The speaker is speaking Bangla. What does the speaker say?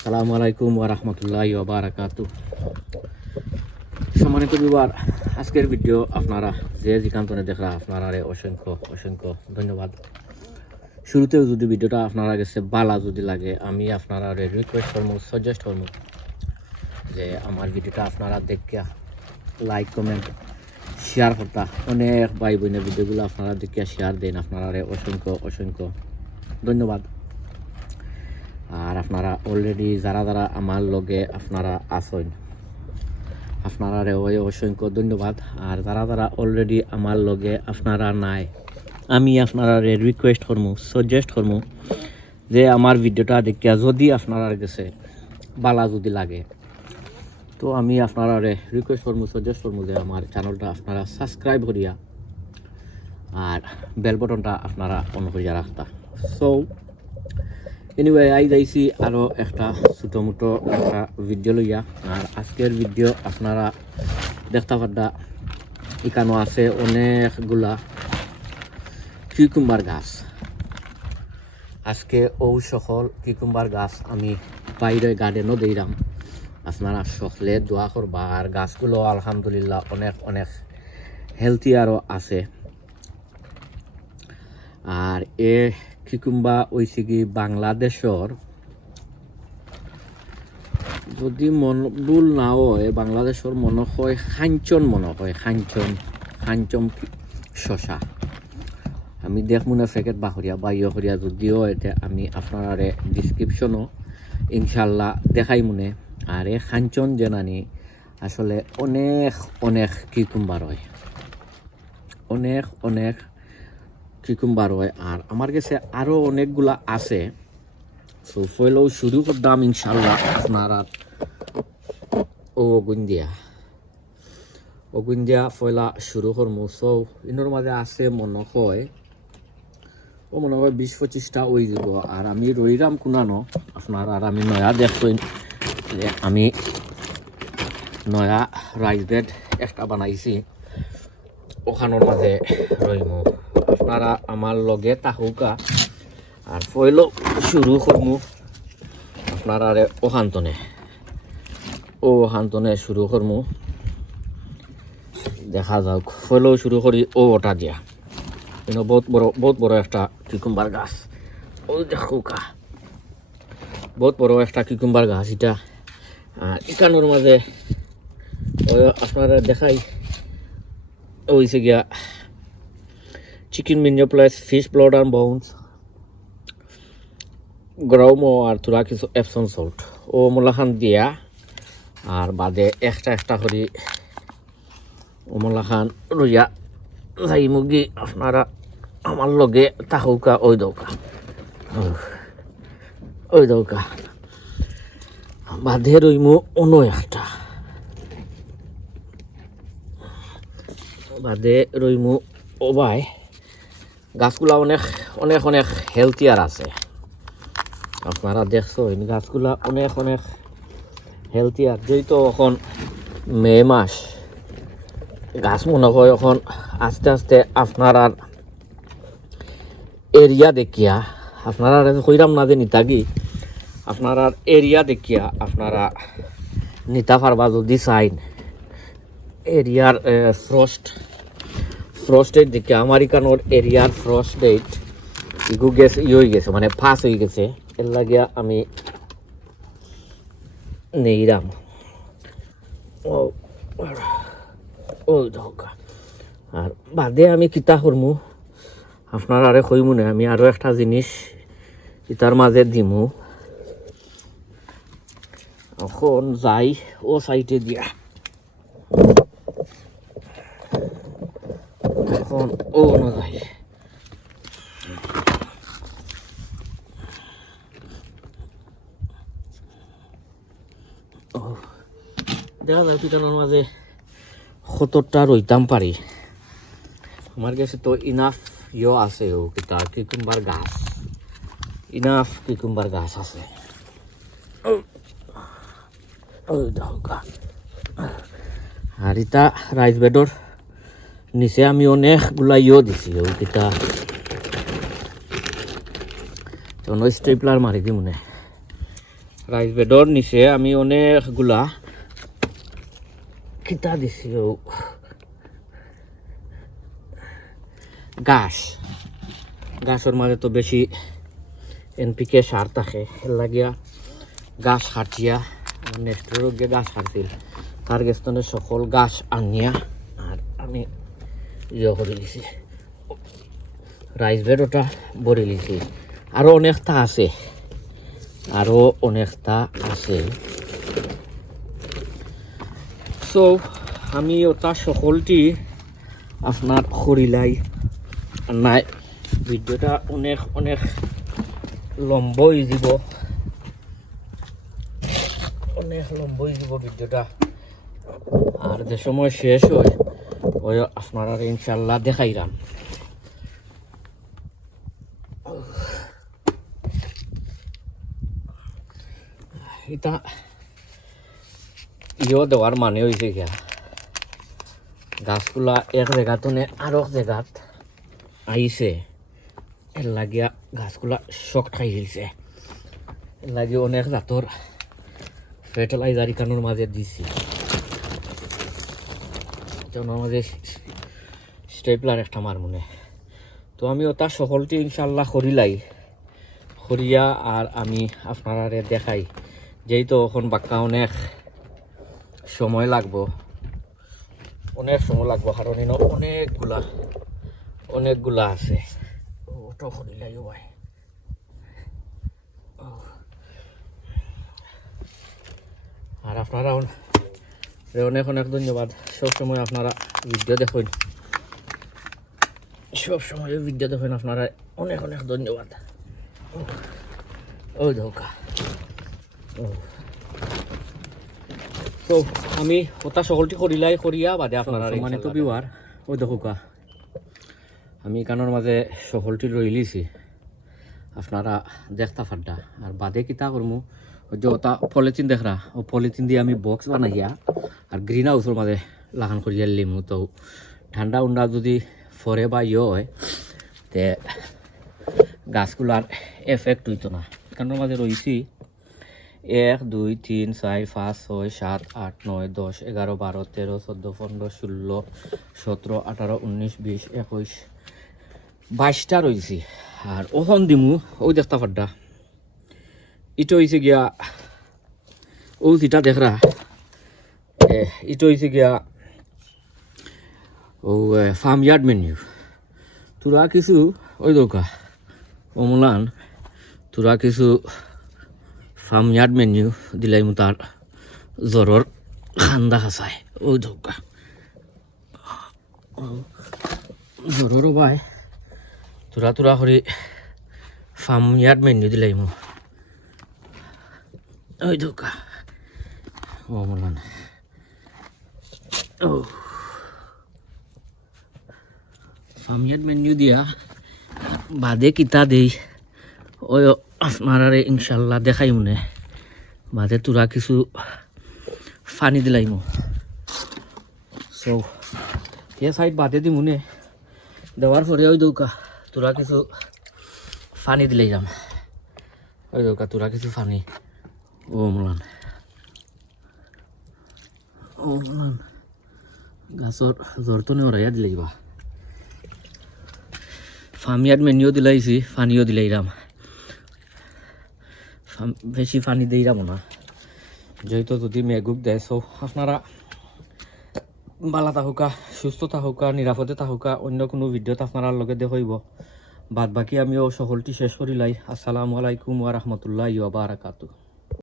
আসসালামু আলাইকুম ওয়া রাহমাতুল্লাহি ওয়া বারাকাতুহু। সম্মানিত ভিউয়ার, আজকের ভিডিও আপনারা যে যেখানে দেখরা আপনারা অসংখ্য অসংখ্য ধন্যবাদ। শুরুতেও যদি ভিডিওটা আপনারা কাছে ভালো যদি লাগে, আমি আপনারা রিকোয়েস্ট করবো, সাজেস্ট করবো যে আমার ভিডিওটা আপনারা দেখিয়া লাইক কমেন্ট শেয়ার করতা। অনেক ভাই বোনের ভিডিওগুলো আপনারা দেখিয়া শেয়ার দেন, আপনারা অসংখ্য অসংখ্য ধন্যবাদ। আর আপনারা অলরেডি যারা যারা আমার লগে আপনারা আছেন, আপনারা অসংখ্য ধন্যবাদ। আর যারা যারা অলরেডি আমার লগে আপনারা নাই, আমি আপনারা রিকোয়েস্ট করবো, সাজেস্ট করবো যে আমার ভিডিওটা দেখিয়া যদি আপনারা গেছে বালা যদি লাগে, তো আমি আপনারা রিকোয়েস্ট করবো, সাজেস্ট করবো যে আমার চ্যানেলটা আপনারা সাবস্ক্রাইব করিয়া আর বেল বটনটা আপনারা অন করিয়া রাখতা। সো এনিওয়ে, আই যাইছি আরও একটা ছোটো মোটো একটা ভিডিও লইয়া। আর আজকের ভিডিও আপনারা দেখতে পারদা এখানেও আছে অনেকগুলা কিউকুম্বার গাছ। আজকে ও সকল কিউকুম্বার গাছ আমি বাইরে গার্ডেনও দিলাম, আপনারা সকলে দোয়া করবা। আর গাছগুলো আলহামদুলিল্লাহ অনেক অনেক হেলথি আরও আছে। আর এ কিকুম্বা হইছে কি বাংলাদেশর, যদি মন ভুল না হয় বাংলাদেশের মনে হয় খাঞ্চন, মনে হয় খাঞ্চন শশা। আমি দেখবো না প্যাকেট বাহরিয়া বা ইয়ে করিয়া, যদিও এটা আমি আপনারা ডিসক্রিপশনও ইনশাল্লাহ দেখাই মনে। আর এ খাঞ্চন জেনানি আসলে অনেক অনেক কিকুম্বার হয়, অনেক অনেক কিকুম্বার হয়। আর আমার কাছে আরও অনেকগুলা আছে। সো ফয়লেও শুরু করতাম ইনশাল্লাহ আপনারা অগুন্দিয়া ফয়লা শুরু করবো। সো ইনোর মাঝে আছে মনে হয় 20-25টা ওই যাব। আর আমি রইরাম কুনানো আপনার। আর আমি নয়া দেখছেন যে আমি নয়া রাইস বেড একটা বানাইছি, ওখানোর মাঝে রইমু। আপনারা আমার লগে তাহুকা আর ফয়লো শুরু করমু আপনারা ওখান্তনে শুরু করমু। দেখা যাক, ফয়লো শুরু করি ওটা দিয়া। কিন্তু বহুত বড় একটা কিকুম্বার গাছ, ওই দেখুকা বহুত বড় একটা কিকুম্বার গাছ এটা। এখানোর মাঝে আপনারা দেখাই হয়েছে গিয়া চিকেন মিনজো plus fish blood and bones, গ্রাউমো আর থোড়া কিছু এপসন সল্ট ও মোলাখান দিয়া। আর বাদে একটা করি ও মোলাখান রইয়া যাই মুগি আপনারা আমার লগে তাহুকা ওই দৌকা বাদে রইমু অন্য একটা, বাদে রইমু ও ভাই। গাছগুলা অনেক অনেক অনেক হেলথিয়ার আছে, আপনারা দেখছেন গাছগুলা অনেক অনেক হেলথিয়ার। যেহেতু এখন মে মাস, গাছ মনে হয় এখন আস্তে আস্তে আপনারা এরিয়া দেখিয়া, আপনারা কইরাম না যে নিতাগি, আপনারা এরিয়া দেখিয়া আপনারা নিতা পারবা যদি চাইন। এরিয়ার ফ্রস্ট ডেট দেখে আমার এখানোর এরিয়ার ফ্রস্ট ডেট ইগু গেছে হয়ে গেছে, মানে ফাঁস হয়ে গেছে। এর লাগিয়া আমি নেইরাম ও ধোকা। আর বাদে আমি কিতা করমু আপনার আরে কইমু না, আমি আরও একটা জিনিস ইতার মাঝে দিমু। এখন যাই ও সাইডে দিয়া, এখন ও না যাই। দেখা যায় পিটানোর মাঝে কতটা রইতাম পারি। আমার কাছে তো ইনাফ আছে, ও কিতা কিকুম্বার গাছ, ইনাফ কিকুম্বার গাছ আছে। আর ইটা রাইস বেডর নিচে আমি অনেকগুলা দিছি, ও কিতা স্টেপলার মারি দি মনে রাইস বেডর নিচে আমি অনেকগুলা কিতা দিছি গাছের মাঝে তো বেশি এনপিকে সার থাকে লাগিয়া গাছ কাটিয়া নেক্সট রোগে গাছ কাটছিল তার গেস্তনে সকল গাছ আনিয়া আর আমি করে দিছি রাইস বেড ওটা ভরে লিছি আরও অনেকটা আছে সো আমি ওটা সকলটি আপনার খরিলাই নাই ভিডিওটা অনেক লম্বা হয়ে যাব ভিডিওটা আর যে সময় শেষ হয় ওই আপনারা ইনশাল্লাহ দেখাইলাম এটা দেওয়ার মানে হয়েছে গিয়া গাছগুলা এক জায়গাত আর এক জায়গাত আইছে এর লাগিয়া গাছগুলা শক খাই দিছে এর লাগে অনেক জাতর ফার্টিলাইজার ইকানোর মাঝে দিছি ওনার মাঝে স্টেপলার একটা মার মনে তো আমি ওটা সকলটি ইনশাল্লাহ করিয়া আর আমি আপনারা দেখাই যেহেতু এখন বাক্কা অনেক সময় লাগবো কারণ অনেকগুলা আছে ওটা করিলাই ভাই আর আপনারা অনেক ধন্যবাদ সবসময় আপনারা ভিডিও দেখুন আপনারা অনেক ধন্যবাদ ধোকা তো আমি ওটা সকলটি করিয়া বাদে আপনারা মানে তো বিবার ধোকা আমি কানোর মাঝে সকলটি রইলিছি আপনারা দেখতা ফাড্ডা আর বাদে কিতা করমু যে ওটা পলিথিন দেখরা ও পলিথিন দিয়ে আমি বক্স বানাইয়া আর গ্রিন হাউসের মাঝে লাগান করিয়া লিমু তো ঠান্ডা উন্ডা যদি ফরে বা হয় তে গাছগুলার এফেক্ট হইতো না কারণ মাঝে রয়েছি 1 2 3 4 5 6 7 8 9 10 11 12 13 14 15 16 17 18 19 20 21 22টা রয়েছি আর ওখান দিমু ওই দেখতা ফাড্ডা ইটো হয়েছে গিয়া ও যেটা দেখরা ইটো হয়েছে গিয়া ও ফার্ম ইয়ার্ড মেনু তোরা কিছু ওই দোকা অমলান তোরা কিছু ফার্ম ইয়ার্ড মেনু দিলাই মো তার জ্বরের খান্দা খাসায় ওই দোকা জ্বরেরও ভাই তোরা করে ফার্ম ইয়ার্ড মেনু দিলাই মো ওই দোকা অমলান ফার্ম ইয়ার্ড মেনু দিয়া বাদে কিতা দেই ওই আপনারা ইনশাল্লাহ দেখাই মনে বাদে তোরা কিছু ফানি দিলাইমু সো এ সাইড বাদে দি মনে দেওয়ার পরে ওই দৌকা তোরা কিছু ফানি দিলাই যাম ওই দৌকা তোরা কিছু ফানি ও মলান গাছর জ্বর তো নেওয়া দিলাই বা ফার্ম ইয়ার্ড মেনিও দিলাইছি ফানিও দিলাইরাম বেশি পানি দিইরাম না যেহেতু যদি মেঘুক দেয় সো আপনারা ভালো থাকুকা সুস্থ থাকুকা নিরাপদে থাকুকা অন্য কোনো ভিডিওতে আপনারা লগে দেখাইব বাদ বাকি আমিও সকলটি শেষ করিলাই আসসালামু আলাইকুম ওয়া রাহমাতুল্লাহি ওয়া বারাকাতুহু।